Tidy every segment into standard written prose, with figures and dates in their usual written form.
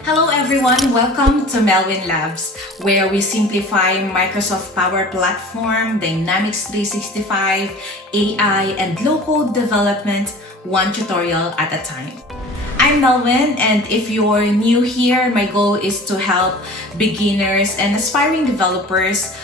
Hello everyone, welcome to Melwin Labs, where we simplify Microsoft Power Platform, Dynamics 365, AI, and low-code development one tutorial at a time. I'm Melwin, and if you're new here, my goal is to help beginners and aspiring developers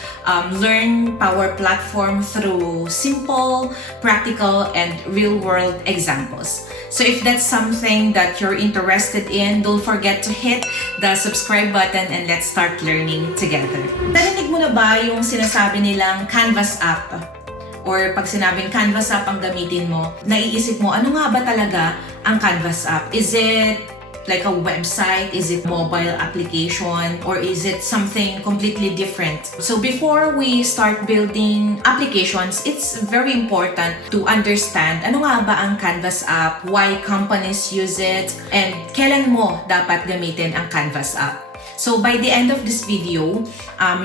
learn Power Platform through simple, practical, and real-world examples. So if that's something that you're interested in, don't forget to hit the subscribe button and let's start learning together. Narinig mo na ba yung sinasabi nilang Canvas app? Or pag sinabing Canvas app ang gamitin mo, naiisip mo, ano nga ba talaga ang Canvas app? Is it like a website? Is it mobile application? Or is it something completely different? So before we start building applications, it's very important to understand ano nga ba ang Canvas app, why companies use it, and kailan mo dapat gamitin ang Canvas app. So by the end of this video,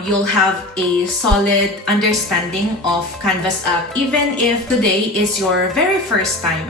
you'll have a solid understanding of Canvas app, even if today is your very first time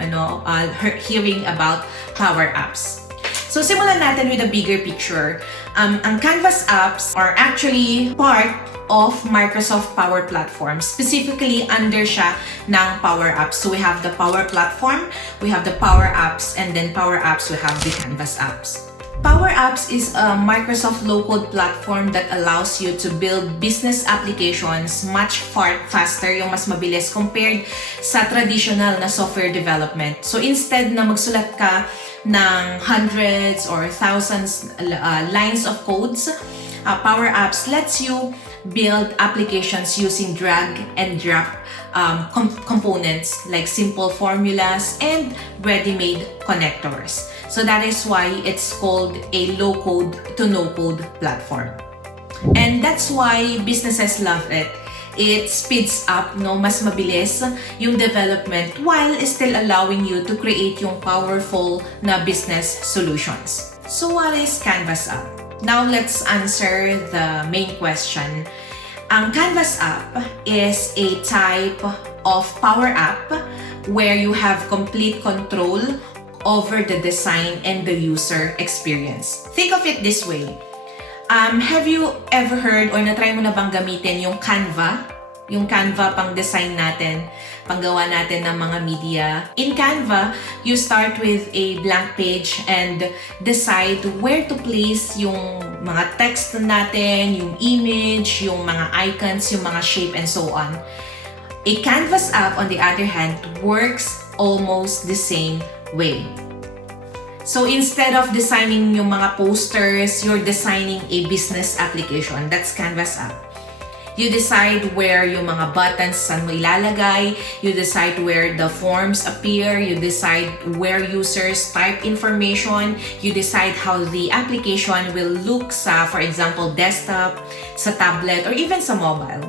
hearing about Power Apps. So simulan natin with a bigger picture. Ang Canvas apps are actually part of Microsoft Power Platform. Specifically, under siya ng Power Apps. So we have the Power Platform, we have the Power Apps, and then Power Apps, we have the Canvas apps. Power Apps is a Microsoft low-code platform that allows you to build business applications much faster, yung mas mabilis compared sa traditional na software development. So instead na magsulat ka ng hundreds or thousands lines of codes, Power Apps lets you build applications using drag and drop components like simple formulas and ready-made connectors. So that is why it's called a low-code to no-code platform. And that's why businesses love it. It speeds up, mas mabilis yung development while still allowing you to create yung powerful na business solutions. So what is Canvas app? Now let's answer the main question. Ang Canvas app is a type of Power App where you have complete control over the design and the user experience. Think of it this way. Have you ever heard or na-try mo na bang gamitin yung Canva? Yung Canva pang design natin, panggawa natin ng mga media. In Canva, you start with a blank page and decide where to place yung mga text natin, yung image, yung mga icons, yung mga shape, and so on. A Canvas app, on the other hand, works almost the same way. So instead of designing yung mga posters, you're designing a business application. That's Canvas app. You decide where yung mga buttons saan mo ilalagay, you decide where the forms appear, you decide where users type information, you decide how the application will look sa, for example, desktop, sa tablet, or even sa mobile.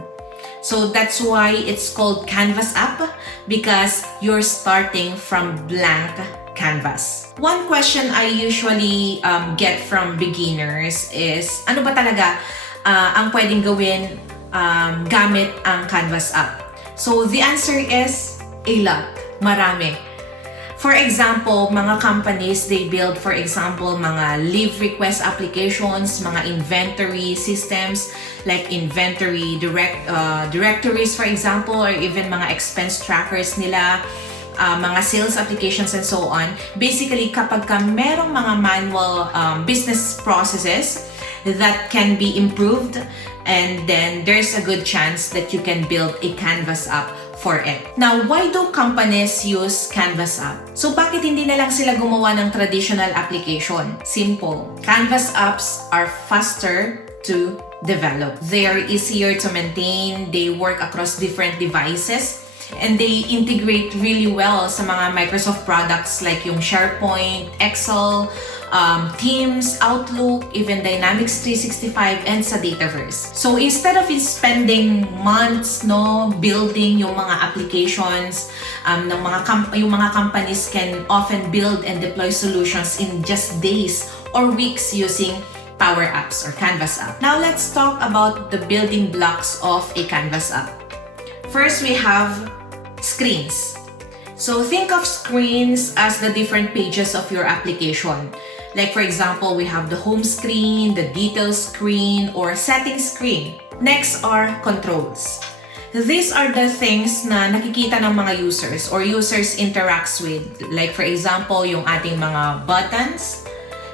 So that's why it's called Canvas app, because you're starting from blank canvas. One question I usually get from beginners is, ano ba talaga ang pwedeng gawin gamit ang Canvas app? So the answer is a lot. Marami. For example, mga companies, they build, for example, mga leave request applications, mga inventory systems, like inventory directories, for example, or even mga expense trackers nila, mga sales applications, and so on. Basically, kapag ka merong mga manual business processes that can be improved, and then there's a good chance that you can build a Canvas app for it. Now, why do companies use Canvas app? So, bakit hindi na lang sila gumawa ng traditional application? Simple. Canvas apps are faster to develop. They are easier to maintain. They work across different devices. And they integrate really well sa mga Microsoft products like yung SharePoint, Excel, Teams, Outlook, even Dynamics 365, and sa Dataverse. So instead of spending months building yung mga applications, yung mga companies can often build and deploy solutions in just days or weeks using Power Apps or Canvas app. Now let's talk about the building blocks of a Canvas app. First, we have screens. So think of screens as the different pages of your application. Like for example, we have the home screen, the details screen, or settings screen. Next are controls. These are the things na nakikita ng mga users or users interacts with. Like for example, yung ating mga buttons,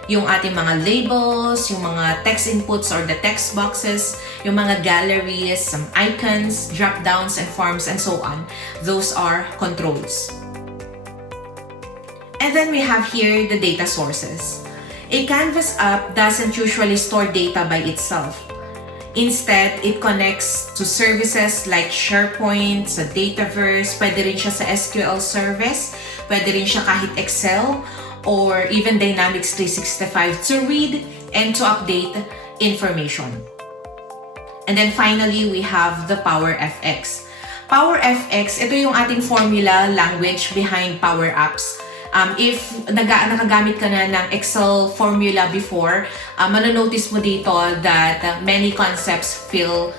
yung ating mga labels, yung mga text inputs or the text boxes, yung mga galleries, some icons, drop-downs, and forms, and so on. Those are controls. And then we have here the data sources. A Canvas app doesn't usually store data by itself. Instead, it connects to services like SharePoint, sa Dataverse, pwede rin siya sa SQL service, pwede rin siya kahit Excel, or even Dynamics 365 to read and to update information. And then finally, we have the PowerFX. PowerFX, ito yung ating formula language behind Power Apps. If nakagamit ka na ng Excel formula before, manonotice mo dito that many concepts feel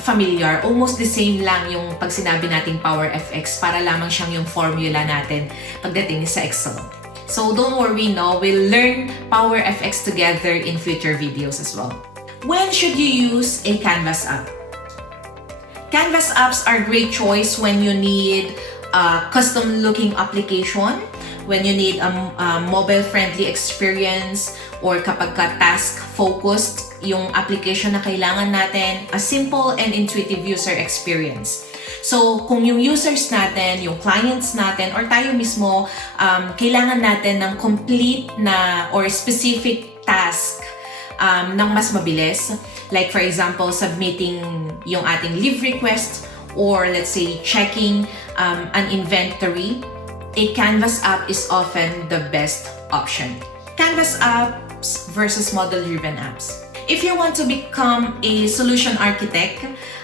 familiar. Almost the same lang yung pag sinabi nating PowerFX, para lamang siyang yung formula natin pagdating sa Excel. So don't worry, no, we'll learn PowerFX together in future videos as well. When should you use a Canvas app? Canvas apps are a great choice when you need a custom-looking application, when you need a mobile-friendly experience, or kapag ka task-focused yung application na kailangan natin, a simple and intuitive user experience. So, kung yung users natin, yung clients natin, or tayo mismo, kailangan natin ng complete na or specific task ng mas mabilis. Like for example, submitting yung ating leave request, or let's say checking an inventory, a Canvas app is often the best option. Canvas apps versus model-driven apps. If you want to become a solution architect,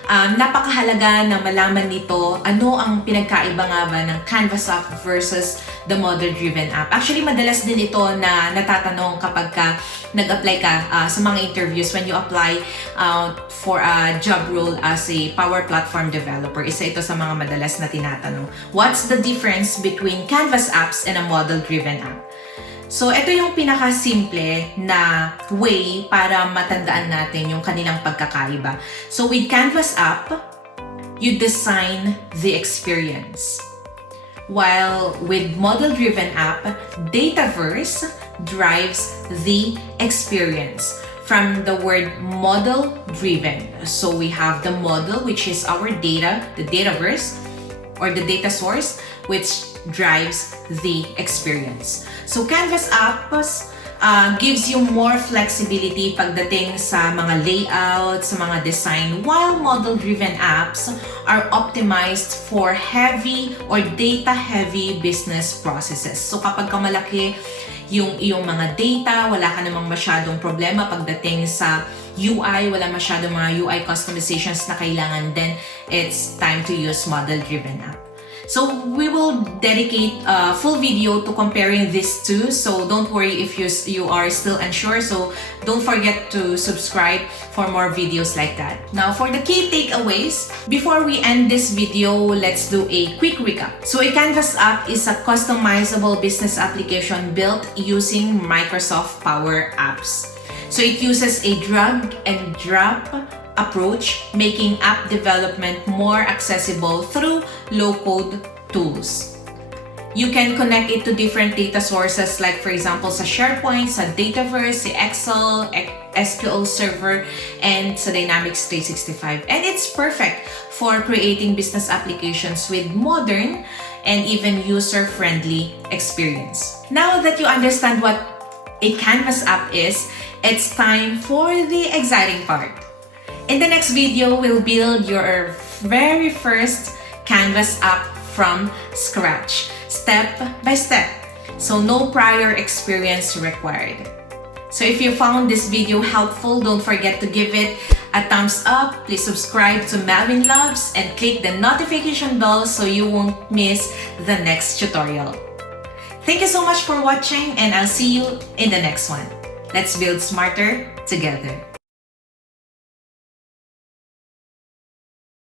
napakahalaga na malaman nito ano ang pinagkaiba nga ba ng Canvas app versus the model-driven app. Actually, madalas din ito na natatanong kapag ka nag-apply ka sa mga interviews when you apply for a job role as a Power Platform developer. Isa ito sa mga madalas na tinatanong. What's the difference between Canvas apps and a model-driven app? So, ito yung pinaka-simple na way para matandaan natin yung kanilang pagkakaiba. So, with Canvas app, you design the experience. While with model-driven app, Dataverse drives the experience from the word model-driven. So, we have the model, which is our data, the Dataverse, or the data source, which drives the experience. So Canvas apps gives you more flexibility pagdating sa mga layout, sa mga design, while model-driven apps are optimized for heavy or data-heavy business processes. So kapag malaki yung iyong mga data, wala ka namang masyadong problema pagdating sa UI, wala masyadong mga UI customizations na kailangan, then it's time to use model-driven app. So we will dedicate a full video to comparing these two. So don't worry if you are still unsure. So don't forget to subscribe for more videos like that. Now for the key takeaways, before we end this video, let's do a quick recap. So a Canvas app is a customizable business application built using Microsoft Power Apps. So it uses a drag and drop approach, making app development more accessible through low-code tools. You can connect it to different data sources like for example sa SharePoint, sa Dataverse, sa Excel, SQL Server, and sa Dynamics 365. And it's perfect for creating business applications with modern and even user-friendly experience. Now that you understand what a Canvas app is, it's time for the exciting part. In the next video, we'll build your very first Canvas app from scratch, step by step. So no prior experience required. So if you found this video helpful, don't forget to give it a thumbs up. Please subscribe to Melwin Loves and click the notification bell so you won't miss the next tutorial. Thank you so much for watching, and I'll see you in the next one. Let's build smarter together.